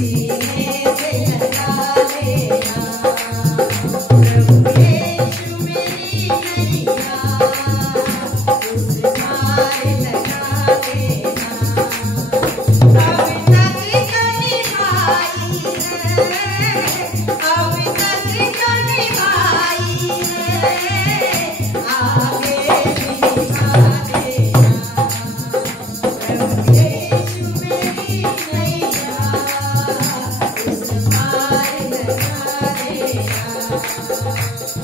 सीने से लगा लेना प्रभु यीशु मेरी नैया उस पार लगा देना। अब तक तो निभाई है, अब तक तो निभाई है, आगे भी निभा देना प्रभु यीशु मेरी नैया उस पार लगा देना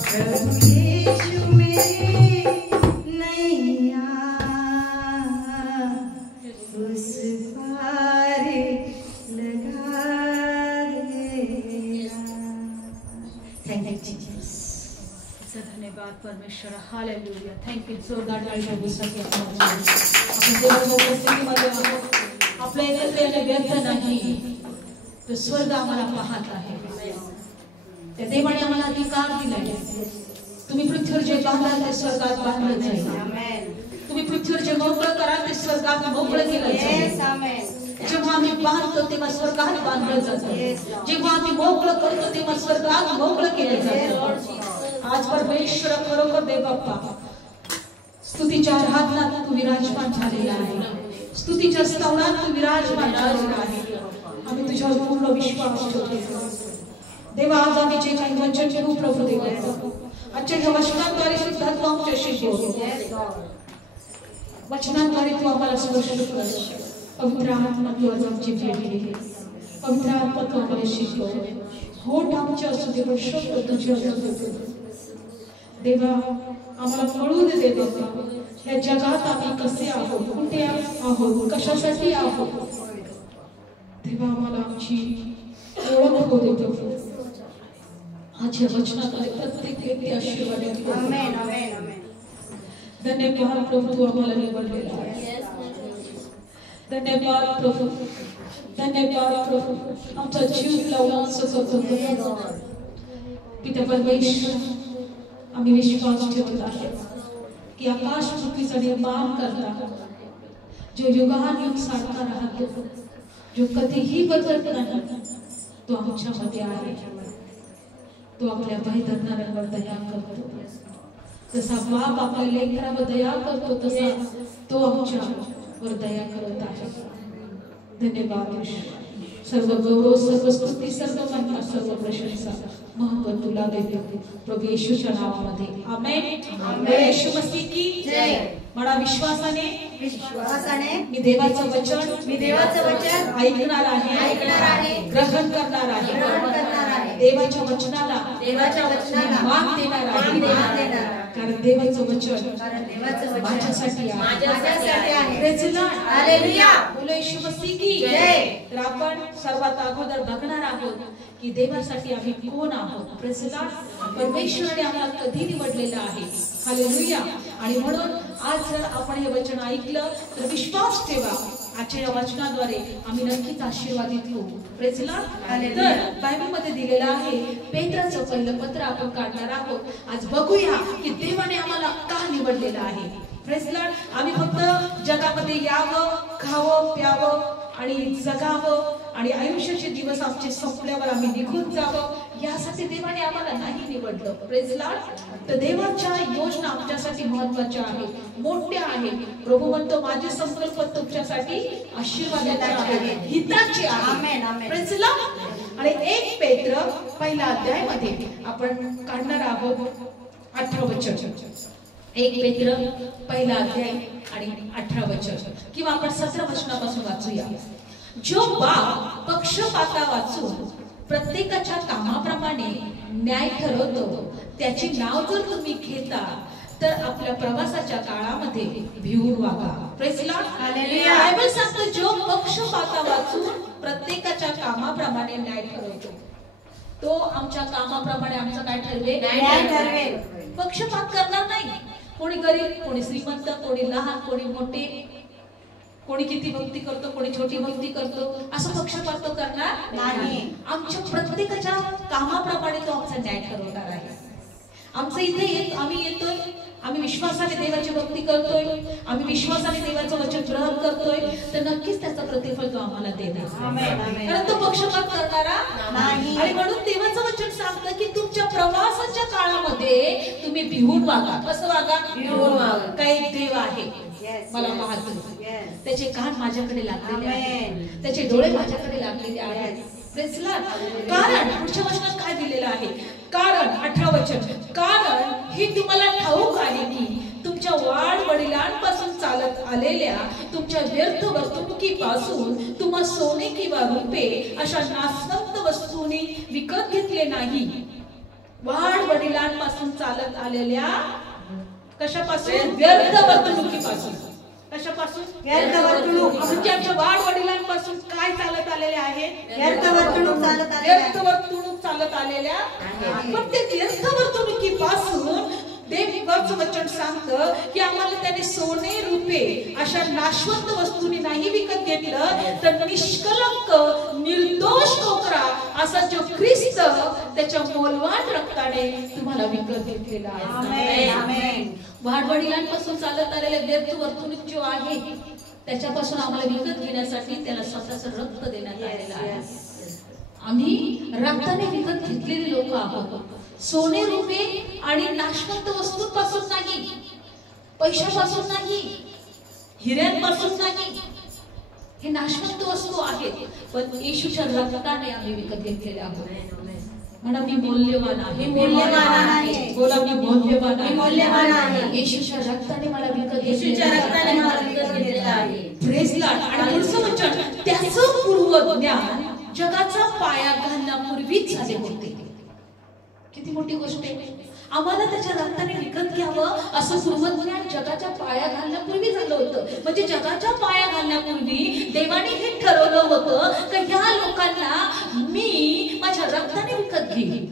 प्रभु यीशु मेरी नैया उस पार लगा देना। Thank you Jesus. धन्यवाद परमेश्वर, हालेलुया। Thank you. जोरदार टाळी वाजवू सगळे आपण देवाच्या उपस्थितीमध्ये आहोत. आपल्या येण्यात येणे व्यर्थ नाही. तो स्वर्ग आम्हाला पाहत आहे. त्या देवाने आम्हाला अधिकार दिलाय. तुम्ही पृथ्वीवर जे बांधाल ते स्वर्गात बांधलं जाईल. तुम्ही पृथ्वीवर जे मोकळं कराल ते स्वर्गात मोकळं केलं जाईल. जेव्हा आम्ही बांधतो तेव्हा स्वर्गात बांधलं जातं. जेव्हा आम्ही मोकळं करतो तेव्हा स्वर्गात मोकळं केलं जातं. आज परमेश्वर खरोखर देव बाप्पा स्तुतीच्या आराधनात तू विराजमान झालेला आहे. स्तुतीच्या स्तवनात तू विराजमान झालेला आहे. आम्ही तुझ्यावर पूर्ण विश्वास ठेवतो देवा. आज आम्ही जे काही वचन घेऊ प्रभू देवा, आजच्या ह्या वचनाद्वारे सुद्धा तू आमच्याशी बोल. वचनाद्वारे तू आम्हाला स्पर्श कर. पवित्र आत्मा तू आज आमची भेट घे. पवित्र आत्मा तू आम्हाला शिकव. होठ आमचे असू दे पण शब्द तुझे असू दे देवा. आम्हाला कळू दे बाबा या जगात आम्ही कसे आहोत, कुठे आहोत, कशासाठी आहोत देवा. आम्हाला आमची ओळख होऊ दे प्रभू. आज या वचनाद्वारे प्रत्येक व्यक्ती आशीर्वादित. आमेन आमेन आमेन. धन्यवाद प्रभू तू आम्हाला निवडलेला आहे. धन्यवाद प्रभू, धन्यवाद प्रभू. आमचा जीव लावून करतो पिता परमेश्वर. आम्ही विश्वास ठेवत आहे की आकाश पृथ्वीचा निर्माण करता जो युगानुयुग सारखा राहतो, जो कधीही बदलत नाही, तो आमच्यामध्ये आहे. तो आपल्या पायी धरणाऱ्यांवर दया करतो. जसा बाप आपल्या लेकरावर दया करतो तसा तो आमच्यावर दया करत आहे. धन्यवाद. सर्व गौरव, सर्व स्तुती, सर्व महिमा, सर्व प्रशंसा, महत्व तुला देतो प्रभू येशूच्या नावामध्ये. आमेन आमेन. येशू मसीह की जय. म्हणा विश्वासाने मी देवाचं वचन ऐकणार आहे, ग्रहण करणार आहे. देवाच्या वचनाला मान देणार आहे. कारण देवाचं वचन माझ्यासाठी आहे. Praise the lord. हालेलुया. बोलो येशू मसीह की जय. तर आपण सर्वात अगोदर बघणार आहोत की देवासाठी आम्ही कोण आहोत. Praise the Lord. परमेश्वराने आम्हाला कधी निवडलेलं आहे. हालेलुया. आणि म्हणून आज जर आपण हे वचन ऐकलं तर विश्वास ठेवा आजच्या या वचनाद्वारे आम्ही नक्कीच आशीर्वादित होऊ. Praise the Lord. तर बायबलमध्ये दिलेलं आहे पेत्राचं पहिलं पत्र आपण काढणार आहोत. आज बघूया की देवाने आम्हाला का निवडलेलं आहे. Praise the Lord. आम्ही फक्त जगामध्ये यावं, खावं, प्यावं आणि जगावं आणि आयुष्याचे दिवस आमचे संपल्यावर आम्ही निघून जावं यासाठी देवाने आम्हाला नाही निवडलं. Praise the Lord. तर देवाच्या योजना आमच्यासाठी महत्त्वाच्या आहेत, मोठ्या आहेत. प्रभू म्हणतो माझे संकल्प तुमच्यासाठी आशीर्वादाचे आहेत, हिताचे आहेत. Praise the Lord. आणि 1 पेत्र पहिला अध्यायामध्ये आपण काढणार आहोत 18 वचन. 1 पेत्र पहिला अध्याय आणि 18 वचन किंवा आपण 17 वचनापासून वाचूया. जो बाप पक्षपाता वाचून प्रत्येकाच्या कामाप्रमाणे न्याय ठरवतो त्याची नाव जर तुम्ही घेता तर आपल्या प्रवासाच्या काळामध्ये भिवून वागा. Praise the lord. Hallelujah. Bible सांगतो जो पक्षपाता वाचून प्रत्येकाच्या कामाप्रमाणे न्याय ठरवतो तो आमच्या कामाप्रमाणे आमचं काय ठरवेल, न्याय ठरवेल. पक्षपात करणार नाही. कोणी गरीब, कोणी श्रीमंत, कोणी लहान, कोणी मोठे, कोणी किती भक्ती करतो, कोणी छोटी भक्ती करतो, असं पक्षपात तो करणार नाही. आमच्या प्रत्येकाच्या कामाप्रमाणे तो आमचा न्याय ठरवणार आहे. आमचं इथे आम्ही येतोय, आम्ही विश्वासाने देवाची भक्ती करतोय, आम्ही विश्वासाने देवाचं वचन ग्रहण करतोय, तर नक्कीच त्याचं प्रतिफल तो आम्हाला देणार. कारण तो पक्षपात करणारा नाही. आणि म्हणून देवाचं वचन सांगतं की तुमच्या प्रवासाच्या काळामध्ये तुम्ही भिवून वागा. कसं वागा? भिवून वागा. काही देव आहे मला पाहतो, त्याचे कान माझ्याकडे लागलेले आहेत, त्याचे डोळे माझ्याकडे लागलेले आहेत. कारण पुढच्या वचनात काय दिलेलं आहे? कारण 18 वचन, कारण हे तुम्हाला ठाऊक आहे की तुमच्या वाढ वडिलांपासून चालत आलेल्या तुमच्या व्यर्थ वर्तणुकीपासून तुम्हा सोने किंवा रुपे अशा नाशवंत वस्तूंनी विकत घेतले नाही. वाढ वडिलांपासून चालत आलेल्या कशापासून? व्यर्थ वर्तणुकीपासून. कशापासून? व्यर्थ वर्तणूक. म्हणजे आमच्या वाढ वडिलांपासून काय चालत आलेले आहे? व्यर्थ वर्तणूक चालत आलेल्या. व्यर्थ वर्तणूक चालत आलेल्या. पण ते व्यर्थ वर्तणुकीपासून देवाचं वचन सांगतं की आम्हाला त्याने सोने रुपे अशा नाशवंत वस्तूंनी नाही विकत घेतलं, तर निष्कलंक निर्दोष कोकरा असा जो ख्रिस्त त्याच्या मौल्यवान रक्ताने तुम्हाला विकत घेतलेला आहे. आमेन. वाढवडिलांपासून चालत आलेले व्यर्थ वर्तणूक जो आहे त्याच्यापासून आम्हाला विकत घेण्यासाठी त्याला स्वतःचं रक्त देण्यात आलेलं आहे. आम्ही रक्ताने विकत घेतलेले लोक आहोत. सोने रुपे आणि नाशवंत वस्तूंपासून नाही, पैशापासून नाही, हिऱ्यांपासून नाही. हे नाशवंत वस्तू आहेत, पण येशूच्या रक्ताने आम्ही विकत घेतलेले आहोत. म्हणा मी मौल्यवान आहे. मौल्यवान आहे. बोला मी मौल्यवान आहे. मौल्यवान आहे. येशूच्या रक्ताने मला विकत येशूच्या रक्ताने मला विकत घेतलेलं आहे. Praise Lord. आणि पुढचं वचन, त्याचं पूर्व ज्ञान जगाचा पाया घालण्यापूर्वीच झाले होते. किती मोठी गोष्ट आहे. आम्हाला त्याच्या रक्ताने विकत घ्यावं असं पूर्वज्ञान जगाच्या पाया घालण्यापूर्वी झालं होतं. म्हणजे जगाच्या पाया घालण्यापूर्वी देवाने हे ठरवलं होतं की ह्या लोकांना मी माझ्या रक्ताने विकत घेईन.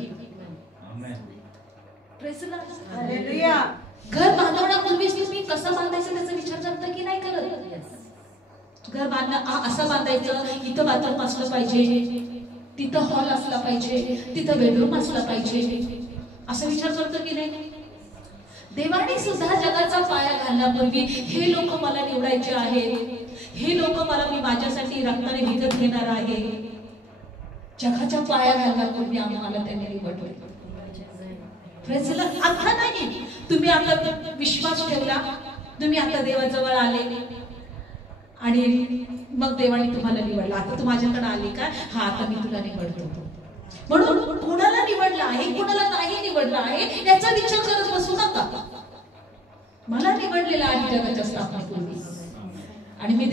घर बांधवण्यापूर्वीच तुम्ही कसं बांधायचं त्याचा विचार करता की नाही करत? घर असं बांधायचं, इथं बाथरूम असलं पाहिजे, तिथं हॉल असला पाहिजे, तिथं बेडरूम असला पाहिजे, असा विचार करतो की नाही? देवाने सुद्धा जगाचा पाया घालण्यापूर्वी हे लोक मला निवडायचे आहेत, हे लोक मला मी माझ्यासाठी रक्ताने विकत घेणार आहे. जगाच्या पाया घालण्यापूर्वी आम्हाला त्याने निवडले. आता नाही, तुम्ही आता विश्वास ठेवला, तुम्ही आता देवाजवळ आले आणि मग देवाने तुम्हाला निवडला. आता तू माझ्याकडे आली का? हा, आता मी तुला निवडतो. म्हणून कुणाला निवडलं आहे, कुणाला नाही निवडलं आहे याचा विचार करत बसू नका. मला निवडलेला आहे जगाच्या स्थापनेपूर्वी, आणि मी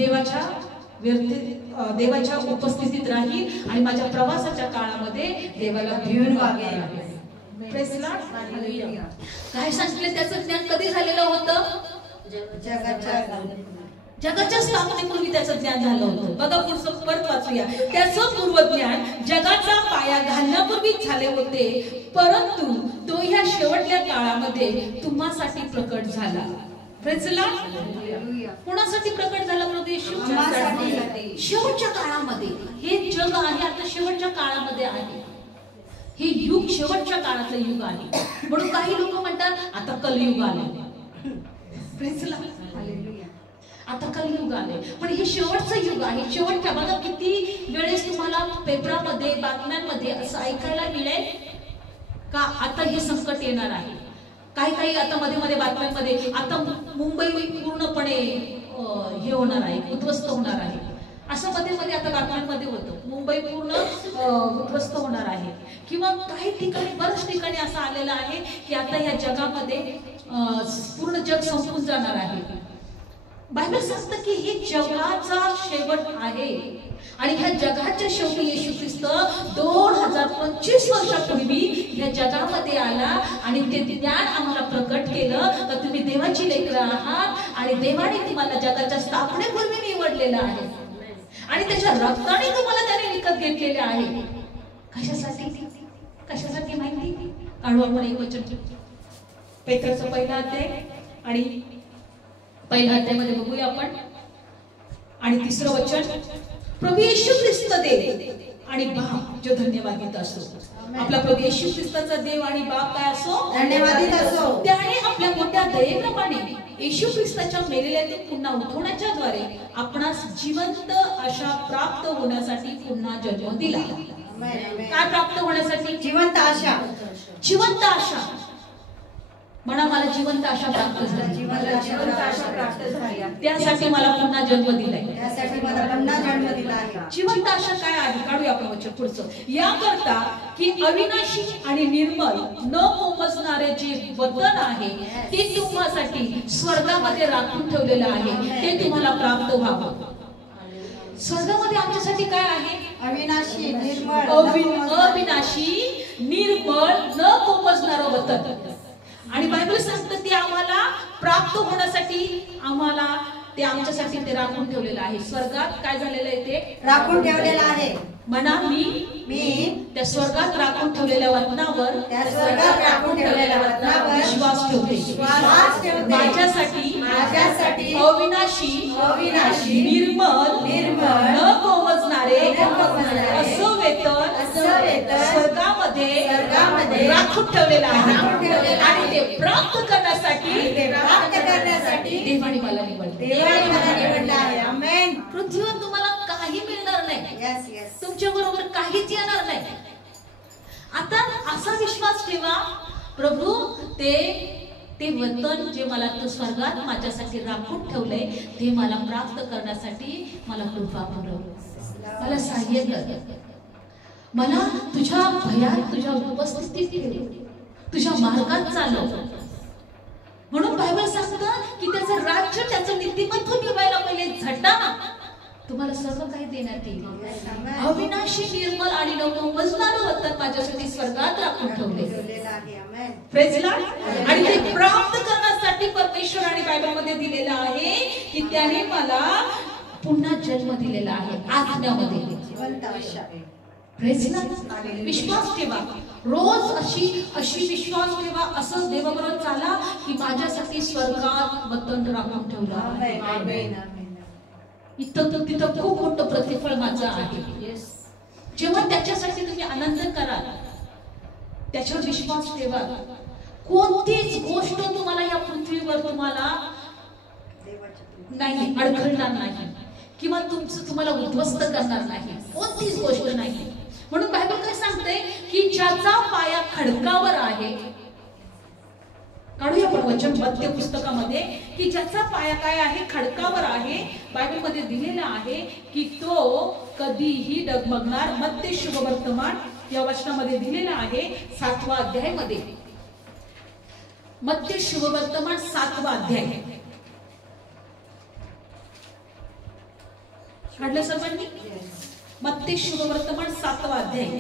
देवाच्या उपस्थितीत राहील आणि माझ्या प्रवासाच्या काळामध्ये देवाला भिवून वागेन. काय सांगितलं? त्याचं ज्ञान कधी झालेलं होतं? जगाच्या स्थापनेपूर्वी त्याचं ज्ञान झालं होतं. बघा पुढचं परत वाचूया. त्याचं पूर्वज्ञान जगाचा पाया घालण्यापूर्वीच झाले होते, परंतु तो ह्या शेवटल्या काळामध्ये तुम्हासाठी प्रकट झाला. कोणासाठी प्रकट झाला? प्रभू येशू. शेवटच्या काळामध्ये. हे जग आहे आता शेवटच्या काळामध्ये आहे. हे युग शेवटच्या काळातलं युग आहे. म्हणून काही लोक म्हणतात आता कलयुग आले. आता कलयुग आले, पण हे शेवटचं युग आहे. शेवटच्या, बघा किती वेळेस तुम्हाला पेपरामध्ये बातम्यांमध्ये असं ऐकायला मिळेल का आता हे संकट येणार आहे. काही आता मध्ये बातम्यांमध्ये आता मुंबई पूर्णपणे हे होणार आहे, उद्ध्वस्त होणार आहे, असं मध्ये आता बातम्यांमध्ये होतं. मुंबई पूर्ण उद्ध्वस्त होणार आहे. किंवा काही ठिकाणी, बऱ्याच ठिकाणी असं आलेलं आहे की आता या जगामध्ये पूर्ण जग संपून जाणार आहे. बायबल सांगतं की हे जगाचा शेवट आहे आणि ह्या जगाच्या शेवटी येशू ख्रिस्त 2025 वर्षापूर्वी या जगामध्ये आला आणि ते ज्ञान आम्हाला प्रकट केलं की तुम्ही देवाची लेकरं आहात आणि देवाने तुम्हाला जगाच्या स्थापनेपूर्वी निवडलेलं आहे आणि त्याच्या रक्ताने तुम्हाला त्याने विकत घेतलेले आहे. कशासाठी माहिती काढू आपण एक वचन. पेत्राचं पहिला अध्याय आणि पहिल्या अध्यायामध्ये बघूया आपण. आणि तिसरं वचन, प्रभू येशू ख्रिस्त दे आणि बाप जो धन्यवाद गीत असतो. आपला प्रभू येशू ख्रिस्ताचा देव आणि बाप काय असो, धन्यवादित असो. त्याने आपल्या मोठ्या दयेप्रमाणे येशू ख्रिस्ताच्या मेलेल्यातून पुन्हा उठवण्याच्या द्वारे आपणास जिवंत आशा प्राप्त होण्यासाठी पुन्हा जन्म दिला. काय प्राप्त होण्यासाठी? जिवंत आशा. जिवंत आशा. म्हणा मला जिवंत आशा प्राप्त झाली. जिवंत आशा प्राप्त झाली. त्यासाठी मला पुन्हा जन्म दिलाय. त्यासाठी मला पुन्हा जन्म दिला आहे. जिवंत आशा काय आहे? काढूया आपण वचन पुढचं. याकरता की अविनाशी आणि निर्मल न कोमसणारे जे वतन आहे ते तुम्हासाठी स्वर्गामध्ये राखून ठेवलेलं आहे, ते तुम्हाला प्राप्त व्हावं. स्वर्गामध्ये आमच्यासाठी काय आहे? अविनाशी निर्मळ अविनाशी निर्मळ न कोमसणारं वतन. आणि बायबल सांगतं ते आम्हाला प्राप्त होण्यासाठी आम्हाला ते आमच्यासाठी ते राखून ठेवलेलं आहे. स्वर्गात काय झालेलं आहे? ते राखून ठेवलेलं आहे. म्हणा मी त्या स्वर्गात राखून ठेवलेल्या वतनावर, त्या स्वर्गात राखून ठेवलेल्या वतनावर विश्वास ठेवते. माझ्यासाठी अविनाशी निर्मल न कोमसणारे असं वेतन स्वर्गामध्ये राखून ठेवलेलं आहे. आणि ते प्राप्त करण्यासाठी देवाने मला निवडलं आहे. आमेन. पृथ्वीवर तुम्हाला काही मिळणार नाही. तुमच्या बरोबर काहीच येणार नाही. आता असा विश्वास ठेवा, प्रभू ते वतन जे मला तू स्वर्गात माझ्यासाठी राखून ठेवलंय ते मला प्राप्त करण्यासाठी मला कृपा पुरव, मला सहाय्य कर. मला तुझ्या भयात तुझ्या उपस्थितीत ठेव, तुझ्या मार्गात चालव. म्हणून बायबल सांगतं की त्याचं राज्य त्याचं नीतिमत्व मिळवायला पहिले झटा तुम्हाला सर्व काही देण्यात येईल. अविनाशी निर्मल आणि न कोमसणारं वतन माझ्यासाठी स्वर्गात राखून ठेवले. Praise Lord. आणि ते प्राप्त करण्यासाठी परमेश्वर आणि बायबल मध्ये दिलेलं आहे की त्याने मला पुन्हा जन्म दिलेला आहे आत्म्यामध्ये. Praise Lord. विश्वास ठेवा, रोज अशी विश्वास ठेवा, असं देवाबरोबर चाला की माझ्यासाठी स्वर्गात वतन राखून ठेवलं. तिथं खूप मोठं प्रतिफळ माझं आहे. जेव्हा त्याच्यासाठी तुम्ही आनंद कराल, त्याच्यावर विश्वास ठेवा, कोणतीच गोष्ट तुम्हाला या पृथ्वीवर तुम्हाला नाही अडखळणार नाही किंवा तुम्हाला उद्ध्वस्त करणार नाही, कोणतीच गोष्ट नाही. म्हणून बायबल काय सांगते की ज्याचा पाया खडकावर आहे, काढूया आपण वचन मत्ते पुस्तकामध्ये, की ज्याचा पाया काय आहे? खडकावर आहे. बायबल मध्ये दिलेला आहे की तो कधीही डगमगणार. मत्ते शुभवर्तमान या वचनामध्ये दिलेला आहे 7वा अध्यायामध्ये. मत्ते शुभवर्तमान 7वा अध्याय. काढलं सर्वांनी? मत्ते शुभवर्तमान 7वा अध्याय.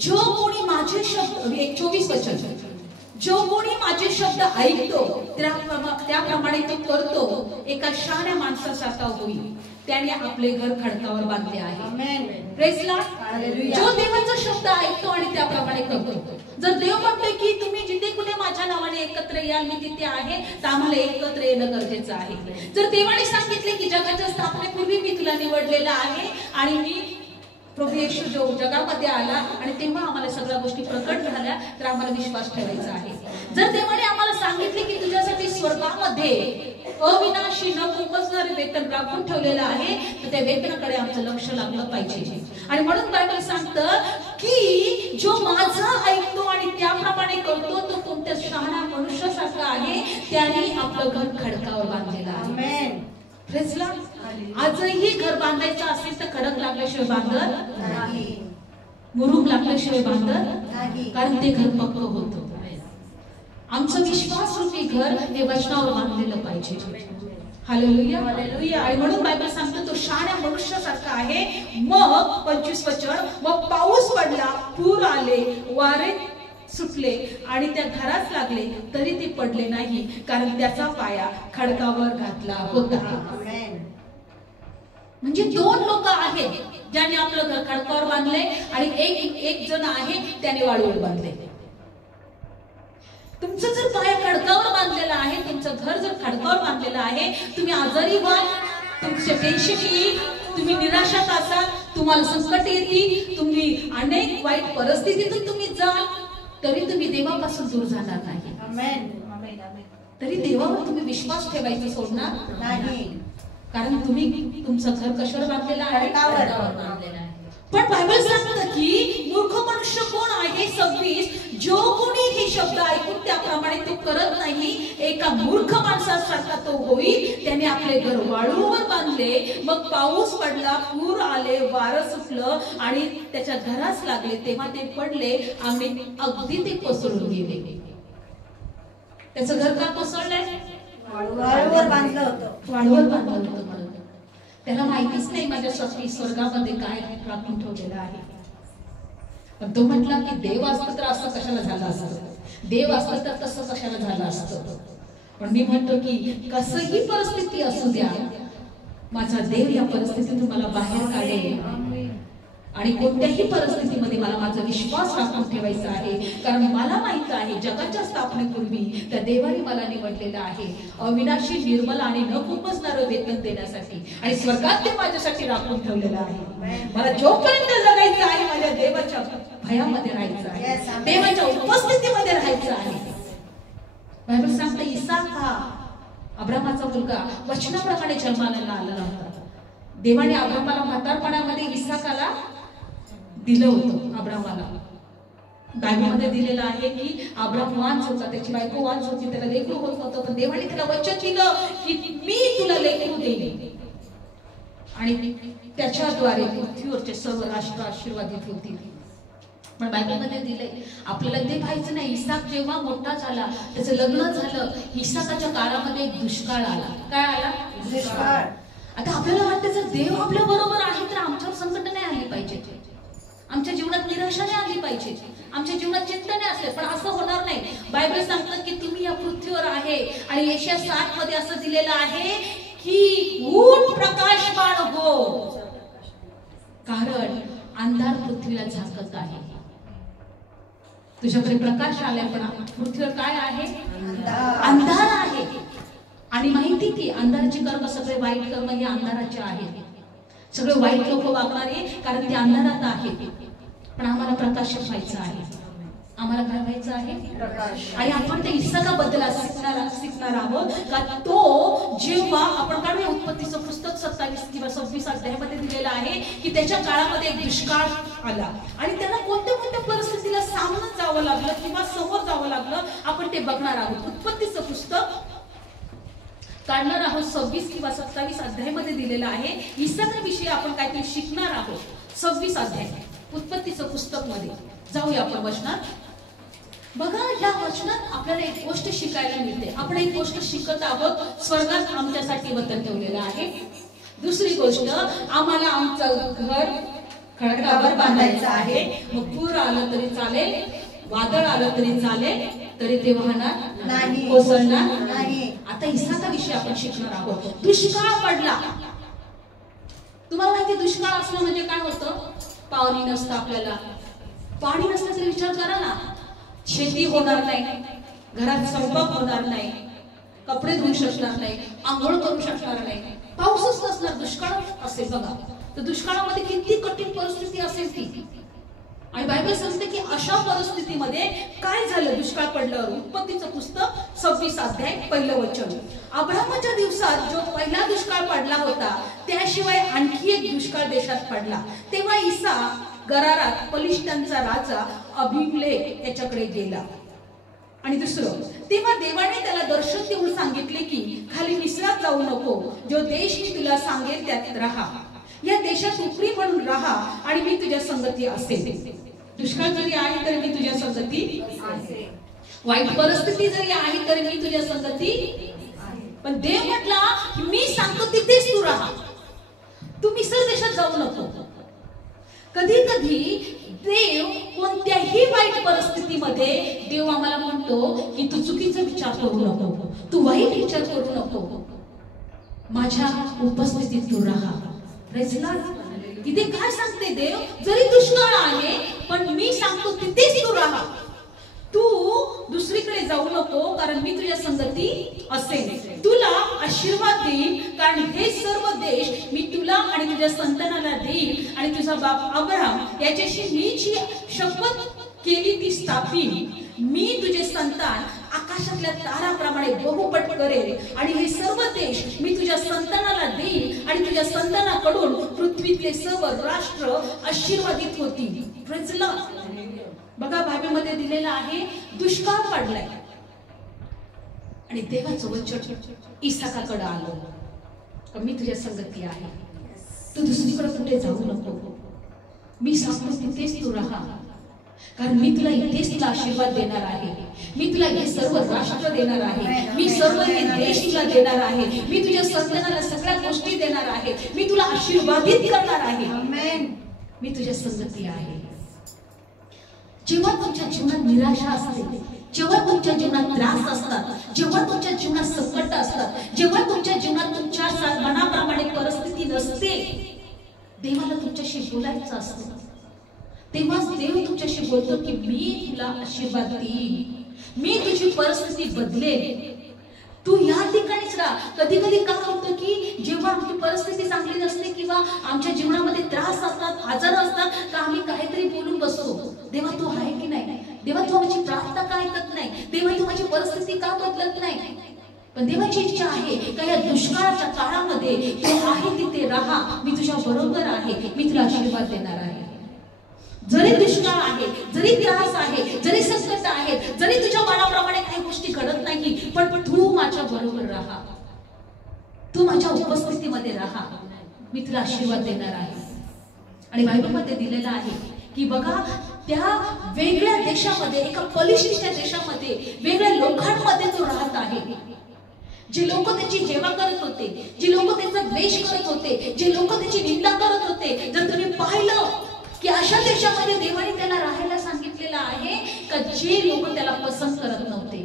जो कोणी माझे शब्द 24 वचन, जो कोणी माझे शब्द ऐकतो त्याप्रमाणे तो करतो, एका शहाण्या माणसासारखा होईल. त्याने आपले घर खडकावर बांधले आहे. Praise Lord. जो देवाचा शब्द ऐकतो आणि त्याप्रमाणे करतो. जर देव म्हणतोय की तुम्ही जिथे कुठे माझ्या नावाने एकत्र याल, मी तिथे आहे, तर आम्हाला एकत्र येणं गरजेचं आहे. जर देवाने सांगितले की जगाच्या स्थापनेपूर्वी मी तुला निवडलेलं आहे आणि मी प्रभू येशू जो जगामध्ये आला आणि तेव्हा आम्हाला सगळ्या गोष्टी प्रकट झाल्या, तर आम्हाला विश्वास ठेवायचा आहे. जर देवाने आम्हाला सांगितले की तुझ्यासाठी स्वर्गामध्ये अविनाशी न कोमसणारे वेतन राखून ठेवलेलं आहे, तर त्या वेतनाकडे आमचं लक्ष लागलं पाहिजे. आणि म्हणून बायबल सांगतं की जो माझं ऐकतो आणि त्याप्रमाणे करतो तो कोणत्या शहाण्या मनुष्यासारखा आहे, त्याने आपलं घर खडकावर बांधलेलं आहे. Praise Lord. आजही घर बांधायचं असेल तर खडक लागल्याशिवाय बांधत नाही, मुरुम लागल्याशिवाय बांधत नाही, कारण ते घर पक्क होतं. आमचं विश्वास रूपी घर हे वचनावर बांधलेलं पाहिजे. Hallelujah, hallelujah. आणि म्हणून बायबल सांगतो तो शहाण्या मनुष्यासारखा आहे. मग 25 वचन, मग पाऊस पडला, पूर आले, वारे सुटले आणि त्या घरात लागले तरी ते पडले नाही, कारण त्याचा पाया खडकावर घातला होता. म्हणजे 2 लोक आहेत ज्याने आपलं घर खडकावर बांधले आणि एक जण आहे त्याने वाळूवर बांधले. तुमचं जर पाया खडकावर बांधलेला आहे, तुमचं घर जर खडकावर बांधलेलं आहे, तुम्ही आजारी व्हाल, तुमचे टेन्शन येईल, तुम्ही निराशात असाल, तुम्हाला संकट येतील, तुम्ही अनेक वाईट परिस्थितीतून तुम्ही जाल, तरी तुम्ही देवापासून दूर जाणार नाही. आमेन. तरी देवावर तुम्ही विश्वास ठेवायचा सोडणार नाही. कारण तुम्ही तुमचं घर कशावर बांधलेलं आहे? खडकावर. पण बायबल सांगतं की मूर्ख मनुष्य कोण आहे? 26 जो कोणी हे शब्द ऐकून त्याप्रमाणे तो करत नाही, एका मूर्ख माणसासारखा तो होईल. त्याने आपले घर वाळूवर बांधले, मग पाऊस पडला, पूर आले, वारं सुटलं आणि त्याच्या घरास लागले, तेव्हा ते पडले आणि अगदी ते कोसळून गेले. त्याचं घर का कोसळलंय? वाळूवर बांधलं होतं. वाळूवर बांधलं होतं. त्याला माहितीच नाही माझ्यासाठी स्वर्गामध्ये काय राखून ठेवलेलं आहे. पण तो म्हटला की देव असतं तर असं कशाला झालं असतं, देव असतं तर तसं कशाला झालं असतं. पण मी म्हणतो की कसंही परिस्थिती असू द्या, माझा देव या परिस्थितीतून मला बाहेर काढेल. आणि कोणत्याही परिस्थितीमध्ये मला माझा विश्वास राखून ठेवायचा आहे, कारण मला माहित आहे जगाच्या स्थापनेपूर्वी त्या देवाने मला निवडलेलं आहे अविनाशी, निर्मल आणि न खुपसणारं वेतन देण्यासाठी, आणि स्वर्गात ते माझ्यासाठी राखून ठेवलेलं आहे. मला जोपर्यंत जगायचं आहे माझ्या देवाच्या भयामध्ये राहायचं आहे, देवाच्या उपस्थितीमध्ये राहायचं आहे. बायबल सांगते इसाक हा अब्रामाचा मुलगा वचनाप्रमाणे जन्माला आलेला होता. देवाने अब्रामाला म्हातारपणामध्ये इसाकाला दिलं होतं. अब्रामाला बायबलमध्ये दिलेलं आहे की अब्राम वांझ होता, त्याची बायको वांझ होती, त्याला लेकरू होत नव्हतं, पण देवाने त्याला वचन दिलं की मी तुला लेकरू देईन, आणि त्याच्याद्वारे पृथ्वीवरचे सर्व राष्ट्र आशीर्वादित होतील. पण बायबलमध्ये दिलंय आपल्याला ते पाहायचं नाही. इसाक जेव्हा मोठा झाला, त्याचं लग्न झालं, इसाकाच्या काळामध्ये एक दुष्काळ आला. काय आला? दुष्काळ. आता आपल्याला वाटतं जर देव आपल्या बरोबर आहे तर आमच्यावर संकट नाही आली पाहिजे, आमच्या जीवनात निराशा नाही आली पाहिजे, आमच्या जीवनात चिंता नाही असले, पण असं होणार नाही. बायबल सांगतं की तुम्ही या पृथ्वीवर आहे, आणि यशया 7 मध्ये असं दिलेलं आहे की उठ प्रकाशमान हो, कारण अंधार पृथ्वीला झाकत आहे. तुझ्याकडे प्रकाश आलाय, पण पृथ्वीवर काय आहे? अंधार आहे. आणि माहिती की अंधाराचे कर्म, सगळे वाईट कर्म हे अंधाराचे आहेत. सगळे वाईट लोक वागणारे, कारण ते अंधारात आहेत. पण आम्हाला प्रकाशित व्हायचं आहे. आम्हाला काय व्हायचं आहे? प्रकाश. आणि आपण ते इसाकाबद्दल शिकणार आहोत का तो जेव्हा आपण काढूया उत्पत्तीचं पुस्तक 27 किंवा 26 अध्यायामध्ये दिलेलं आहे की त्याच्या काळामध्ये एक दुष्काळ आला, आणि त्याला कोणत्या कोणत्या परिस्थितीला सामोरं जावं लागलं किंवा समोर जावं लागलं, आपण ते बघणार आहोत. उत्पत्तीचं पुस्तक काढणार आहोत 26 किंवा 27 अध्यायामध्ये दिलेलं आहे. इसाकाविषयी आपण काहीतरी शिकणार आहोत. 26 अध्याय उत्पत्तीचं पुस्तक मध्ये जाऊया आपण वचनात. बघा, या वचनात आपल्याला एक गोष्ट शिकायला मिळते. आपण एक गोष्ट शिकत आहोत, स्वर्गात आमच्यासाठी वतन ठेवलेलं आहे. दुसरी गोष्ट, आम्हाला आमचं घर खडकावर बांधायचं आहे. मग पूर आलं तरी चालेल, वादळ आलं तरी चालेल, तरी ते वाहणार नाही, कोसळणार नाही. आता इसाकाविषयी आपण शिकणार आहोत. दुष्काळ पडला. तुम्हाला माहिती दुष्काळ असणं म्हणजे काय होतं? पाणी नसतं, आपल्याला पाणी नसलं तरी विचार करा ना, शेती होणार नाही, घरात स्वयंपाक होणार नाही, कपडे धुवू शकणार नाही, आंघोळ करू शकणार नाही, पाऊसच नसणार, दुष्काळ असेल. बघा, तर दुष्काळामध्ये किती कठीण परिस्थिती असेल ती. आणि बायबल सांगते की अशा परिस्थितीमध्ये काय झालं दुष्काळ पडल्यावर. उत्पत्तीचं पुस्तक 26 अध्याय 1 वचन. अब्रामाच्या दिवसात जो पहिला दुष्काळ पडला होता, त्याशिवाय आणखी एक दुष्काळ देशात पडला. तेव्हा इसाक गरारात पलिष्ठांचा राजा अभिमेलेक याच्याकडे गेला. आणि दुसरं, तेव्हा देवाने त्याला दर्शन देऊन सांगितले की खाली मिस्रात जाऊ नको, जो देश मी तुला सांगेल त्यात राहा, या देशात उपरी म्हणून राहा, आणि मी तुझ्या संगती असेल. दुष्काळ जरी आहे तरी मी तुझ्या संगती असेल, वाईट परिस्थिती जरी आहे तरी मी तुझ्या संगती. पण देव म्हटला मी सांगतो तिथेच तू राहा, तू मिस्र देशात जाऊ नको. कधी कधी देव कोणत्याही वाईट परिस्थितीमध्ये देव आम्हाला म्हणतो की तू चुकीचा विचार करू नको, तू वाईट विचार करू नको, माझ्या उपस्थितीत तू राहा. इथे काय सांगते देव? जरी दुष्काळ आहे पण मी सांगतो तिथेच तू राहा, तू दुसरीकडे जाऊ नको, कारण मी तुझ्या संगती असेल. तुला आशीर्वाद देईन, कारण हे सर्व देश मी तुला आणि तुझ्या संतानाला देईन, आणि तुझा बाप अब्राहम याच्याशी मी जी शपथ केली ती स्थापीन. मी तुझे संतान आकाशातल्या ताराप्रमाणे बहुपट करेल, आणि हे सर्व देश मी तुझ्या संतानाला देईन, आणि तुझ्या संतानाकडून पृथ्वीतले सर्व राष्ट्र आशीर्वादित होतील. Praise the Lord. बघा बायबलमध्ये दिलेला आहे दुष्काळ पडलाय, आणि देवाचं वचन इसाकाकडे आलं, मी तुझ्या संगती आहे, तू दुसरीकडे कुठे जाऊ नको, मी सांगतो तिथेच तू राहा, कारण मी तुला इथेच तुला आशीर्वाद देणार आहे, मी तुला हे सर्व राष्ट्र देणार आहे, मी सर्व हे देश तुला देणार आहे, मी तुझ्या संतानाला सगळ्या गोष्टी देणार आहे, मी तुला आशीर्वादित करणार आहे, मी तुझ्या संगती आहे. जेव्हा तुमच्या जीवनात निराशा असते, जेव्हा तुमच्या जीवनात त्रास असतात, जेव्हा तुमच्या जीवनात संकट असतात, जेव्हा तुमच्या जीवनात तुमच्या मनाप्रमाणे परिस्थिती नसते, देवाला तुमच्याशी बोलायचं असतं, तेव्हाच देव तुमच्याशी बोलतो की मी तुला आशीर्वाद देईन, मी तुझी परिस्थिती बदलेल, तू या ठिकाणीच राहा. कधी कधी काय होतं की जेव्हा आमची परिस्थिती चांगली नसते किंवा आमच्या जीवनामध्ये त्रास असतात, आजार असतात, का आम्ही काहीतरी बोलून बसतो, देवा तू आहे की नाही, देवा तू माझी प्रार्थना का ऐकत नाही, देवा तू माझी परिस्थिती का बदलत नाही. पण देवाची इच्छा आहे का या दुष्काळाच्या काळामध्ये तू आहे तिथे राहा, मी तुझ्या बरोबर आहे, मी तुला आशीर्वाद देणार आहे. जरी दुष्काळ आहे, जरी त्रास आहे, जरी संकट आहे, जरी तुझ्या मनाप्रमाणे काही गोष्टी घडत नाही, पण तू माझ्या बरोबर राहा, तू माझ्या उपस्थितीमध्ये राहा, मी तुला आशीर्वाद देणार आहे. आणि बायबलमध्ये दिलेलं आहे की बघा त्या वेगळ्या देशामध्ये, एका पलिष्ठीच्या देशामध्ये, वेगळ्या लोकांमध्ये तो राहत आहे. जे लोक त्याची हेवा करत होते, जे लोक त्याचा द्वेष करत होते, जे लोक त्याची निंदा करत होते, जर तुम्ही पाहिलं की अशा देशामध्ये देवाने त्याला राहायला सांगितलेलं आहे का जे लोक त्याला पसंत करत नव्हते,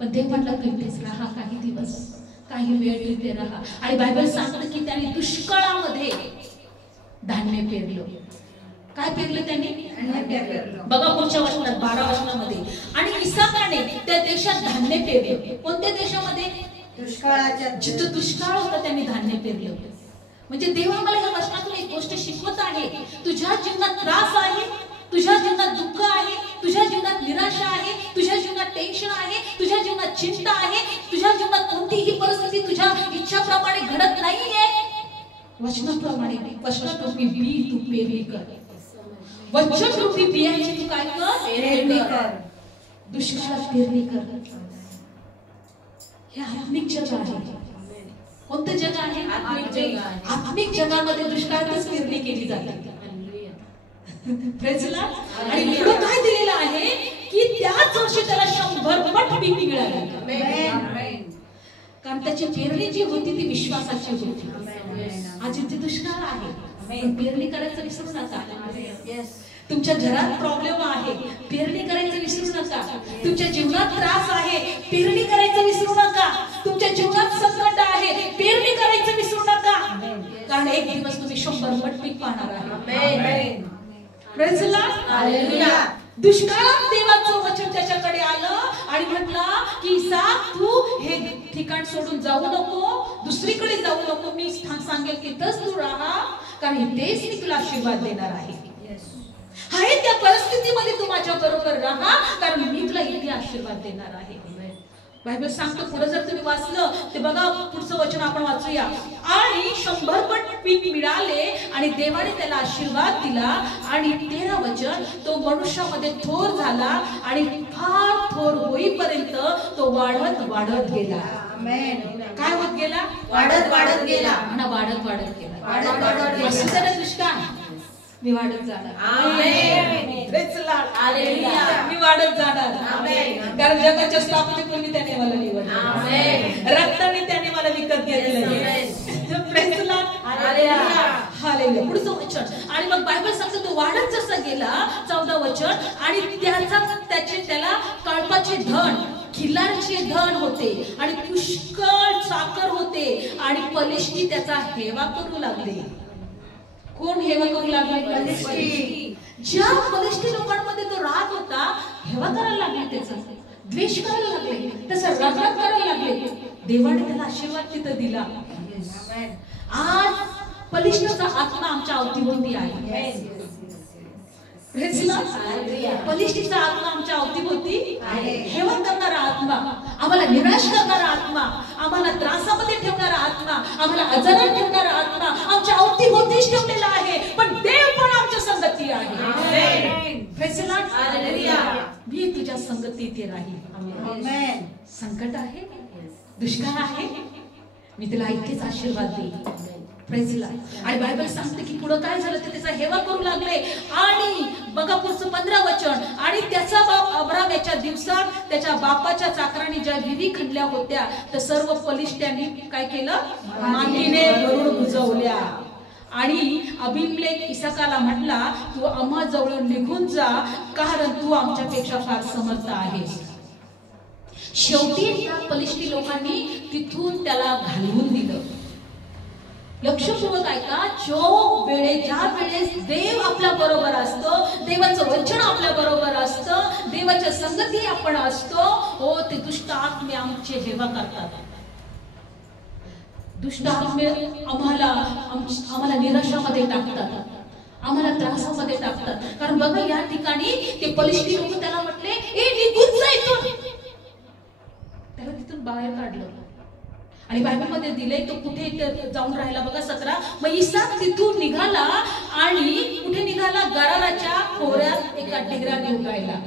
पण देव म्हटलं तू इथेच राहा, काही दिवस, काही वेळ इथे राहा. आणि बायबल सांगतं की त्याने दुष्काळामध्ये धान्य पेरलं. काय पेरलं त्याने? बघा पुढच्या वचनात 12 वचनामध्ये, आणि इसाकाने त्या देशात धान्य पेरलं. कोणत्या देशामध्ये? दुष्काळाच्या, जिथं दुष्काळ होता त्यांनी धान्य पेरलं. म्हणजे देव आम्हाला या वचनातून एक गोष्ट शिकवत आहे, तुझ्या जीवनात त्रास आहे, तुझ्या जीवनात दुःख आहे, तुझ्या जीवनात निराशा आहे, तुझ्या जीवनात टेन्शन आहे, तुझ्या जीवनात चिंता आहे, तुझ्या जीवनात कोणतीही परिस्थिती तुझ्या इच्छाप्रमाणे घडत नाहीये, वचनाप्रमाणे, वचनारूपी बी तू पेरणी कर, वचनरूपी बियाची तू काय कर? पेरणी कर, दुष्काळात पेरणी कर. हे आत्मिक जग आहे. कोणतं जग आहे? आत्मिक जग. आत्मिक जगामध्ये दुष्काळातच पेरणी केली जाते. Praise the Lord. आणि इकडे काय दिलेलं आहे की त्याच वर्षी त्याला 100 पट पीक मिळालं, कारण त्याची पेरणी जी होती ती विश्वासाची होती. आज इथे दुष्काळ आहे, पेरणी करायचं विसरू नका. तुमच्या घरात प्रॉब्लेम आहे, पेरणी करायचं विसरू नका. तुमच्या जीवनात त्रास आहे, पेरणी करायचं विसरू नका. तुमच्या जीवनात संकट आहे, पेरणी करायचं विसरू नका, कारण एक दिवस तुम्ही 100 पट पीक पाहणार आहे. Praise the lord. हालेलुया. दुष्काळात देवाचं वचन त्याच्याकडे आलं आणि म्हटलं की इसाक तू हे ठिकाण सोडून जाऊ नको, दुसरीकडे जाऊ नको, मी सांगेल तिथंच तू राहा, कारण इथेच मी तुला आशीर्वाद देणार आहे. आहे त्या परिस्थितीमध्ये तू माझ्या बरोबर राहा, कारण मी तुला इथे आशीर्वाद देणार आहे. बायबल सांगतो पुढे, जर तुम्ही वाचलं ते बघा पुढचं वचन आपण वाचूया. आणि 100 पट पीक मिळाले आणि देवाने त्याला आशीर्वाद दिला. आणि 13 वचन, तो मनुष्यामध्ये थोर झाला आणि फार थोर होईपर्यंत तो वाढत वाढत गेला. काय होत गेला? वाढत वाढत गेला. आणि वाढत वाढत गेला. वाढत वाढत गेला. दुष्काळ मी वाढत जाणार. Amen. Praise the lord. Hallelujah. मी वाढत जाणार. आमेन. कारण जगाच्या स्थापनेपूर्वी त्याने मला निवडलं. आमेन. रक्ताने त्याने मला विकत घेतलं. Praise the lord. Hallelujah. Hallelujah. पुढचं वचन, आणि मग बायबल सांगतो तो वाढत जसा गेला, 14 वचन, आणि त्याला कळपाचे धन, खिल्लारचे धन होते आणि पुष्कळ साखर होते, आणि पलिष्ठी त्याचा हेवा करू लागले. कोण हेवा करू लागले? पलिष्ठी. ज्या पलिष्ठी लोकांमध्ये तो राहत होता, हेवा करायला लागले, त्याचा द्वेष करायला लागले, त्याचा रगडग करायला लागले. देवाने त्याला आशीर्वाद तिथं दिला. आज बलिष्ठाचा आत्मा आमच्या अवतीभोवती आहे. बलिष्ठीचा आत्मा आमच्या अवतीभोवती हेवा करणारा आत्मा, आम्हाला निराश करणारा आत्मा, आम्हाला त्रासामध्ये ठेवणारा आत्मा, आम्हाला आजारात ठेवणारा आत्मा आमच्या अवतीभोवतीच ठेवलेला आहे. पण देव पण आमच्या संगती आहे. मी तुझ्या संगतीत राहील. संकट आहे, दुष्काळ आहे, मी तुला इतकेच आशीर्वाद देईन. आणि बायबल सांगते की पुढे काय झालं ते त्याचा हेवा करू लागले. आणि बघा पुढचं 15 वचन. आणि त्याचा बाप अब्राम याच्या दिवसात त्याच्या बापाच्या चाकरांनी ज्या विधी खणल्या होत्या तर सर्व पलिष्ठ्यांनी काय केलं, मातीने भरून बुजवल्या. आणि अबीमेलेक इसाकाला म्हटला, तू आम्हा जवळ निघून जा, कारण तू आमच्यापेक्षा फार समर्थ आहेस. शेवटी त्या पलिष्ठी लोकांनी तिथून त्याला घालवून दिलं. लक्षपूर्वक ऐका, ज्या वेळेस देव आपल्या बरोबर असतो, देवाचं वचन आपल्या बरोबर असतं, देवाच्या संगती आपण असतो, हो ते दुष्ट आत्मे आमचे हेवा करतात. दुष्ट आत्मे आम्हाला निराशामध्ये टाकतात, आम्हाला त्रासामध्ये टाकतात. कारण बघा या ठिकाणी ते पलिष्ठी लोक त्याला म्हटले, ए निघून जा इथून. त्याला तिथून बाहेर काढलं. आणि बायबलमध्ये दिले तो कुठे जाऊन राहिला बघा 17. मग इसाक तिथून निघाला आणि कुठे निघाला, गराराच्या खोऱ्यात एका डेरा घेऊन राहिला.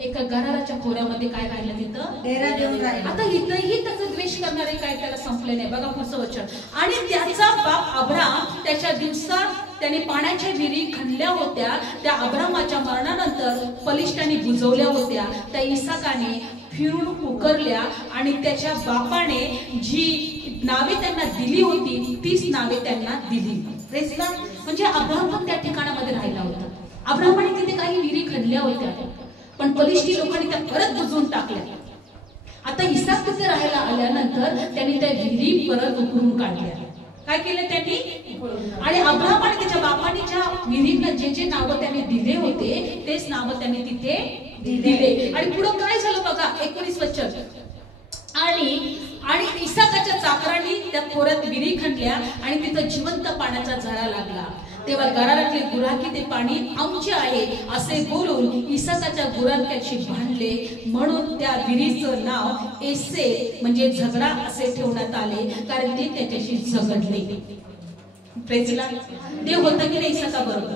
एका गराराच्या खोऱ्यामध्ये काय राहिलं, तिथं डेरा घेऊन राहिला. आता इथंही त्याचं द्वेष करणारे काय त्याला संपले नाही. बघा पुढचं वचन. आणि त्याचा बाप अब्राम त्याच्या दिवसात त्याने पाण्याच्या विहिरी खणल्या होत्या, त्या अब्रामाच्या मरणानंतर पलिष्ठांनी बुजवल्या होत्या, त्या इसाकाने फिरून उकरल्या. आणि त्याच्या बापाने जी नावे त्यांना दिली होती तीच नावे त्यांना दिली. म्हणजे अब्राम पण त्या ठिकाणामध्ये राहिला होता. अब्रामाने तिथे काही विहिरी खणल्या होत्या, पण पलिष्ठी लोकांनी त्या परत बुजवून टाकल्या. आता इसाक तिथे राहायला आल्यानंतर त्यांनी त्या विहिरी परत उकरून काढल्या. काय केलं त्यांनी, आणि अब्राम आणि त्याच्या बापाने ज्या विहिरींना जे जे नावं त्यांनी दिले होते तेच नावं त्यांनी तिथे दिले. आणि पुढे काय झालं बघा 19 वचन. आणि इसाकाच्या चाकरांनी त्या खोऱ्यात विहिरी खणल्या आणि तिथं जिवंत पाण्याचा झरा लागला. तेव्हा गरारातले गुराखी ते पाणी आमचे आहे असे बोलून इसाकाच्या गुराख्याशी भांडले. म्हणून त्या विहिरीचं नाव एसे म्हणजे झगडा असे ठेवण्यात आले, कारण ते त्याच्याशी झगडले. देव होता की नाही इसाका बरोबर,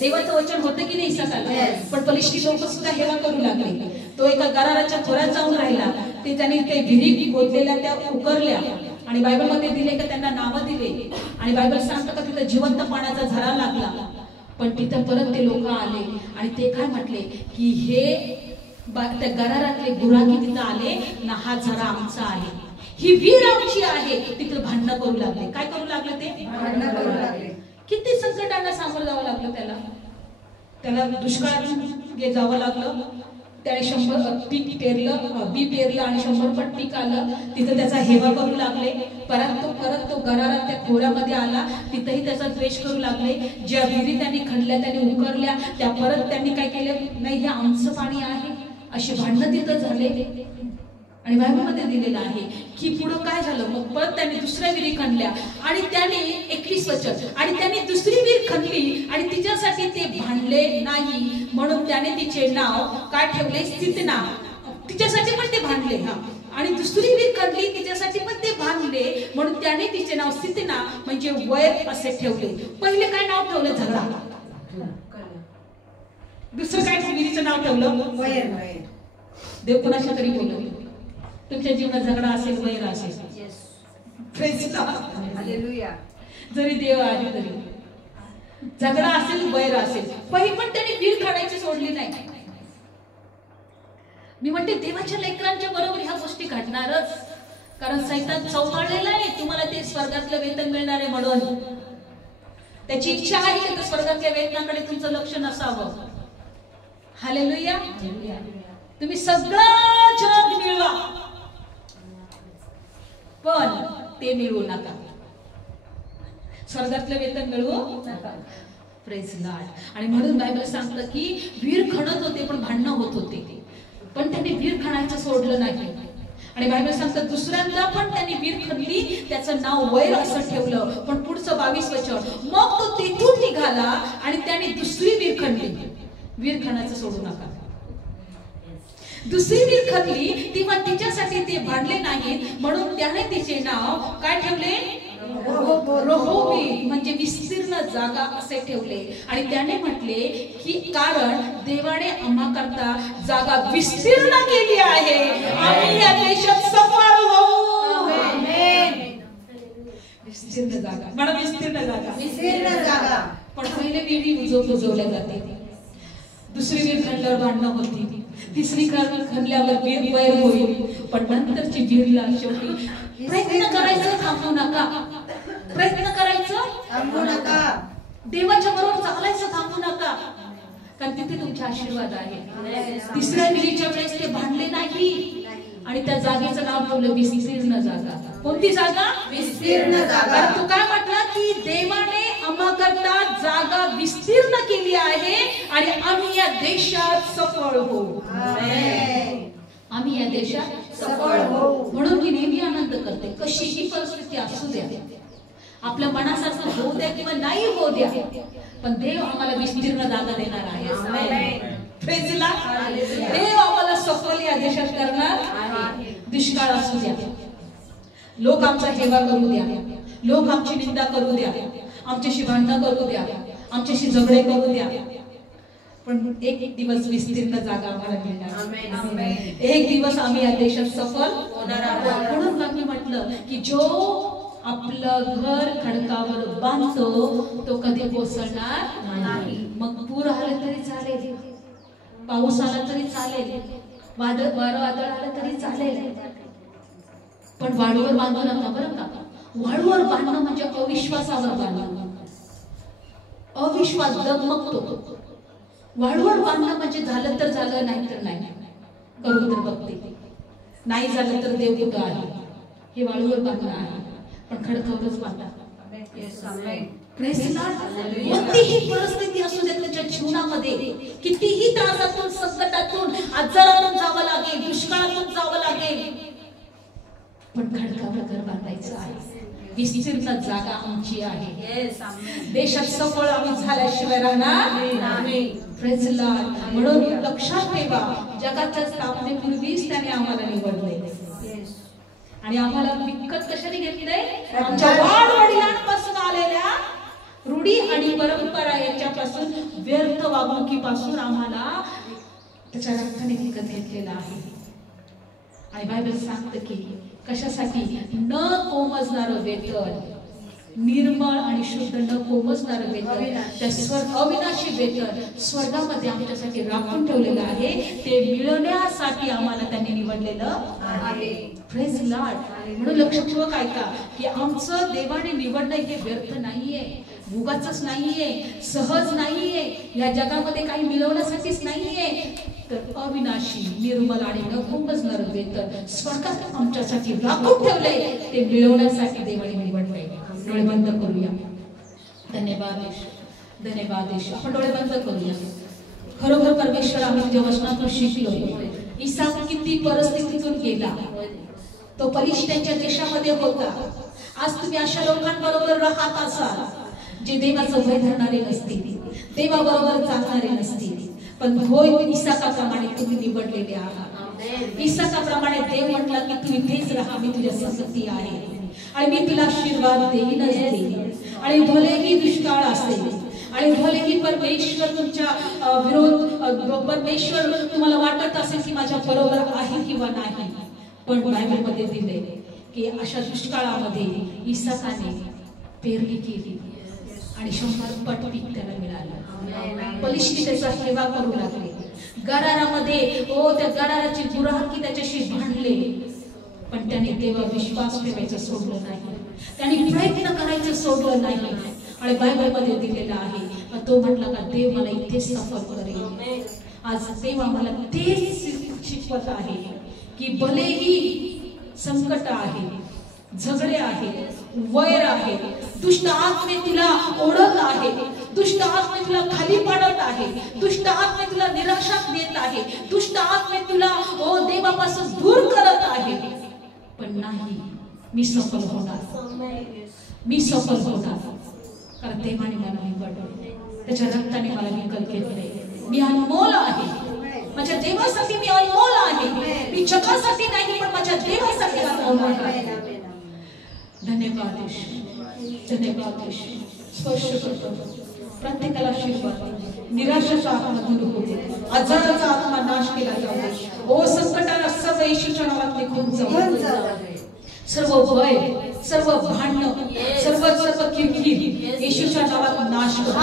देवाचं वचन होतं की नाही इसाकाला. पण पलिष्ठी लोक सुद्धा हेवा करू लागले. तो एका गराराच्या खोऱ्यात जाऊन राहिला. ते त्यांनी ते विहिरी खोदलेल्या त्या उकरल्या. आणि बायबल मध्ये दिले का त्यांना नावं दिले. आणि बायबल सांगतं का तिथं जिवंत पाण्याचा झरा लागला. पण तिथं परत ते लोक आले आणि ते काय म्हटले की हे त्या गरारातले गुराखी तिथं आले ना, हा झरा आमचा आहे, ही विहीर आमची आहे. तिथं भांडणं करू लागले. काय करू लागले ते, भांडणं करू लागले. किती संकटांना सामोरं जावं लागलं त्याला दुष्काळात जावं लागलं. त्याने 100 पीक पेरलं, बी पेरलं आणि 100 पट पीक आलं. तिथं त्याचा हेवा करू लागले. परत तो गरारात त्या खोऱ्यामध्ये आला. तिथंही त्याचा द्वेष करू लागले. ज्या विहिरी त्यांनी खणल्या त्यांनी उकरल्या त्या परत त्यांनी काय केले, नाही हे आमचं पाणी आहे अशी भांडणं तिथं झाले. आणि बायबलमध्ये दिलेलं आहे की पुढं काय झालं. मग परत त्यांनी दुसऱ्या विहिरी खणल्या आणि त्याने 21 वचन. आणि त्याने दुसरी विहीर खणली आणि तिच्यासाठी ते भांडले नाही, म्हणून त्याने तिचे नाव काय ठेवले, स्थितना. तिच्यासाठी पण ते भांडले. आणि दुसरी विहीर खणली तिच्यासाठी पण ते भांडले, म्हणून त्याने तिचे नाव स्थितना म्हणजे वैर असे ठेवले. पहिले काय नाव ठेवलं, झगडा. दुसरं काय विहिरीचं नाव ठेवलं, वैर. देव कोणाच्या तरी बोलतो, तुमच्या जीवनात झगडा असेल, वैर असेल, जरी देव आहे तरी झगडा असेल, वैर असेल. पण त्याने विहीर काढायची सोडली नाही. मी म्हणते देवाच्या लेकरांच्या बरोबर ह्या गोष्टी घडणारच. कारण सैतान चौपाळलेला आहे तुम्हाला ते स्वर्गातलं वेतन मिळणार आहे म्हणून. त्याची इच्छा आहे की स्वर्गातल्या वेतनाकडे तुमचं लक्ष नसावं. हालेलुया. तुम्ही सगळं जग मिळवा पण ते मिळवू नका, स्वर्गातलं वेतन मिळवू नका. Praise Lord. आणि म्हणून बायबल सांगतं की विहीर खणत होते पण भांडणं होत होते, पण त्यांनी विहीर खणायचं सोडलं नाही. आणि बायबल सांगतं दुसऱ्यांदा पण त्यांनी वीर खणली, त्याचं नाव वैर असं ठेवलं. पण पुढचं 22 वचन, मग तो तेथून निघाला आणि त्याने दुसरी वीर खणली. वीर खणायचं सोडू नका. दुसरी वीर खणली तेव्हा तिच्यासाठी ते भांडले नाहीत, म्हणून त्याने तिचे नाव काय ठेवले? रहोबी, म्हणजे विस्तीर्ण जागा असे ठेवले. आणि त्याने म्हटले की कारण देवाने आम्हा करता जागा विस्तीर्ण केली आहे, आम्ही या देशात सफळ होऊ. विस्तीर्ण जागा म्हणा, विस्तीर्ण जागा, विस्तीर्ण जागा. पण पहिले विहिरी बुजवल्या जाते. दुसरी वीर खणल्यावर भांडणं होती, तिसरी खणल्यावर वीर वैर होईल. पण नंतरची वीरला शेवटी प्रयत्न करायचं थांबू नका. प्रयत्न करायचं थांबू नका. देवाच्या बरोबर चालायचं थांबू नका, कारण तिथे तुमचे आशीर्वाद आहे. तिसऱ्या विहिरीच्या वेळेस ते भांडले नाही आणि त्या जागेचं नाव ठेवलं विस्तीर्ण जागा. कोणती जागा? विस्तीर्ण जागा. तू काय म्हटला की देवाने आम्हा करता जागा विस्तीर्ण केली आहे आणि आम्ही या देशात सफळ होऊ. आम्ही या देशात सफळ होऊ. म्हणून मी नेहमी आनंद करते, कशीही परिस्थिती असू द्या, आपल्या मनासारखं होऊ द्या किंवा नाही होऊ द्या, पण देव आम्हाला विस्तीर्ण जागा देणार आहे. प्रेज ला. देव आम्हाला सफल या देशात करणार आहे. दुष्काळ असू द्या, लोक आमचा हेवा करू द्या, लोक आमची निंदा करू द्या, आमच्याशी भांडणं करू द्या, आमच्याशी झगडे करू द्या, पण एक दिवस विस्तीर्ण जागा आम्हाला मिळणार. एक दिवस आम्ही या देशात सफल होणार आहोत. म्हणून आम्ही म्हटलं की जो आपलं घर खडकावर बांधतो तो कधी कोसळणार नाही. मग पूर आले तरी चालेल, पाऊस आला तरी चालेल, वादळ आलं तरी चालेल, पण वाळूवर बांधू नका बरं का. वाळूवर बांधणं म्हणजे अविश्वासावर बांधणं. अविश्वास डगमगतो. वाळूवर बांधणं म्हणजे झालं तर झालं, नाही तर नाही, करू तर बघते, नाही झालं तर देव कुठं आहे, हे वाळूवर बांधणं आहे. पण खडकावरच बांधा. कोणतीही परिस्थिती असू दे तुमच्या जीवनामध्ये, कितीही त्रासातून, संकटातून, आजारातून जावं लागेल, दुष्काळातून जावं लागेल, पण खडकावर घर बांधायचं आहे. विस्तीर्ण जागा आमची आहे. देशात सफळ आम्ही झाल्याशिवाय राहणार नाही. Praise Lord. म्हणून लक्षात ठेवा, जगाच्या स्थापनेपूर्वीच त्याने आम्हाला निवडले आणि आम्हाला विकत कशाने घेतले? आमच्या वाडवडिलांपासून आलेल्या रूढी आणि परंपरा याच्यापासून, व्यर्थ वागणुकीपासून आम्हाला त्याच्या रक्ताने विकत घेतलेला आहे. आणि बायबल सांगतं की कशासाठी? न कोमजणारं वेतन, निर्मळ आणि शुद्ध न कोमजणारं वेतन, त्या अविनाशी वेतन स्वर्गामध्ये आमच्यासाठी राखून ठेवलेलं आहे. ते मिळवण्यासाठी आम्हाला त्यांनी निवडलेलं आहे. Praise Lord. म्हणून लक्षपूर्वक ऐका की आमचं देवाने निवडणं हे व्यर्थ नाहीये, उगाचच नाहीये, सहज नाहीये, या जगामध्ये काही मिळवण्यासाठीच नाहीये, तर अविनाशी, निर्मल आणि न कोमजणारं वेतन स्वर्गात आमच्यासाठी राखून ठेवलंय. ते मिळवण्यासाठी देवाने निवडलंय. डोळे बंद करूया. धन्यवाद धन्यवाद. आपण डोळे बंद करूया. खरोखर परमेश्वर, आम्ही तुझ्या वचनातून शिकलो इसाक किती परिस्थितीतून गेला. तो पलिश्त्यांच्या देशामध्ये होता. आज तुम्ही अशा लोकांबरोबर राहत असाल जे देवाचं भय धरणारे नसतील, देवाबरोबर चालणारे नसतील, पण होय इसाकाप्रमाणे तुम्ही निवडलेले आहात. इसाकाप्रमाणे देव म्हटला की तू इथेच राहा, मी तुझ्या संगती आहे आणि मी तुला आशीर्वाद देईनच देईन. आणि भलेही दुष्काळ असेल आणि भलेही परमेश्वर तुमच्या विरोध, परमेश्वर तुम्हाला वाटत असेल की माझ्या बरोबर आहे किंवा नाही, पण बायबलमध्ये दिले की अशा दुष्काळामध्ये इसाकाने पेरणी केली आणि 100 पट पीक त्याला मिळालं. पलिश्ती त्याचा हेवा करू लागले. गरारामध्ये त्या गराराची गुराखी त्याच्याशी भांडले, पण त्याने तेव्हा विश्वास ठेवायचं सोडलं नाही, त्याने प्रयत्न करायचं सोडलं नाही. आणि बायबलमध्ये दिलेलं आहे, तो म्हटला का देव मला इथेच सफल करेल. आज देव आम्हाला तेच शिकवत आहे की भलेही संकट आहे, झगडे आहे, वैर आहे, दुष्ट आत्मे तुला ओढत आहे, दुष्ट आत्मे तुला खाली पाडत आहे, दुष्ट आत्मे तुला निराशात देत आहे, दुष्ट आत्मे तुला देवापासून दूर करत आहे, पण नाही, मी सफल होणार, मी सफल होणार, कारण देवाने मला निवडले, त्याच्या रक्ताने मला विकत घेतले. मी अनमोल आहे, माझ्या देवासाठी मी अनमोल आहे. मी जगासाठी नाही, पण माझ्या देवासाठी अनमोल आहे. धन्यवाद येशू, धन्यवाद येशू. स्पर्श करतो प्रत्येकाला आशीर्वाद. निराशेचा आत्मा दूर होते, आजाराचा आत्मा नाश केला जातो. ओ संकटाला सर्व येशूच्या नावात निघून जाऊ. सर्व भय, सर्व भांडण, सर्व किरकिर येशूच्या नावात नाश करू.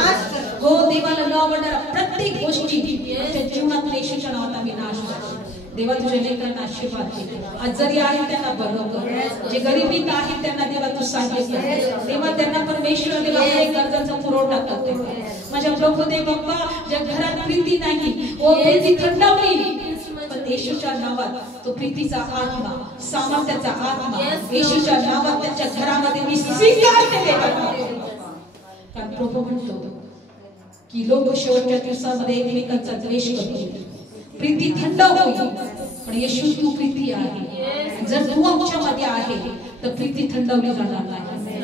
हो, देवाला न आवडणाऱ्या प्रत्येक गोष्टी आमच्या जीवनात येशूच्या नावात आम्ही नाश करतो. देवा तुझ्या लेकरांना आशीर्वाद दे. आज जरी आहे त्यांना बरं कर, जे गरिबीत आहे त्यांना देवा तू सहाय्य कर. देवा त्यांना परमेश्वर देवा आपल्या गरजांचा पुरवठा करते. माझ्या प्रभू देव बाप्पा, ज्या घरात प्रीती नाही, ओ प्रीती थंडावली, पण येशूच्या नावात तो प्रीतीचा आत्मा, सामर्थ्याचा आत्मा येशूच्या नावात त्यांच्या घरामध्ये मी स्वीकारते. कारण प्रभू म्हणतो की लोक शेवटच्या दिवसामध्ये एकमेकांचा द्वेष करतील, प्रीती थंड होईल, पण येशू तू प्रीती आहे. जर तू आमच्यामध्ये आहे तर प्रीती थंडवली जाणार नाही.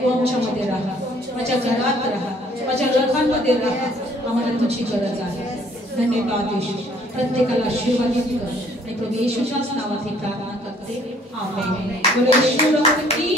तू आमच्यामध्ये राहा, माझ्या घरात राहा, माझ्या लोकांमध्ये राहा. आम्हाला तुझी गरज आहे. धन्यवाद येशू. प्रत्येकाला आशीर्वादित कर आणि प्रभू येशूच्याच नावात ही प्रार्थना करते. आमेन. बोलो येशू की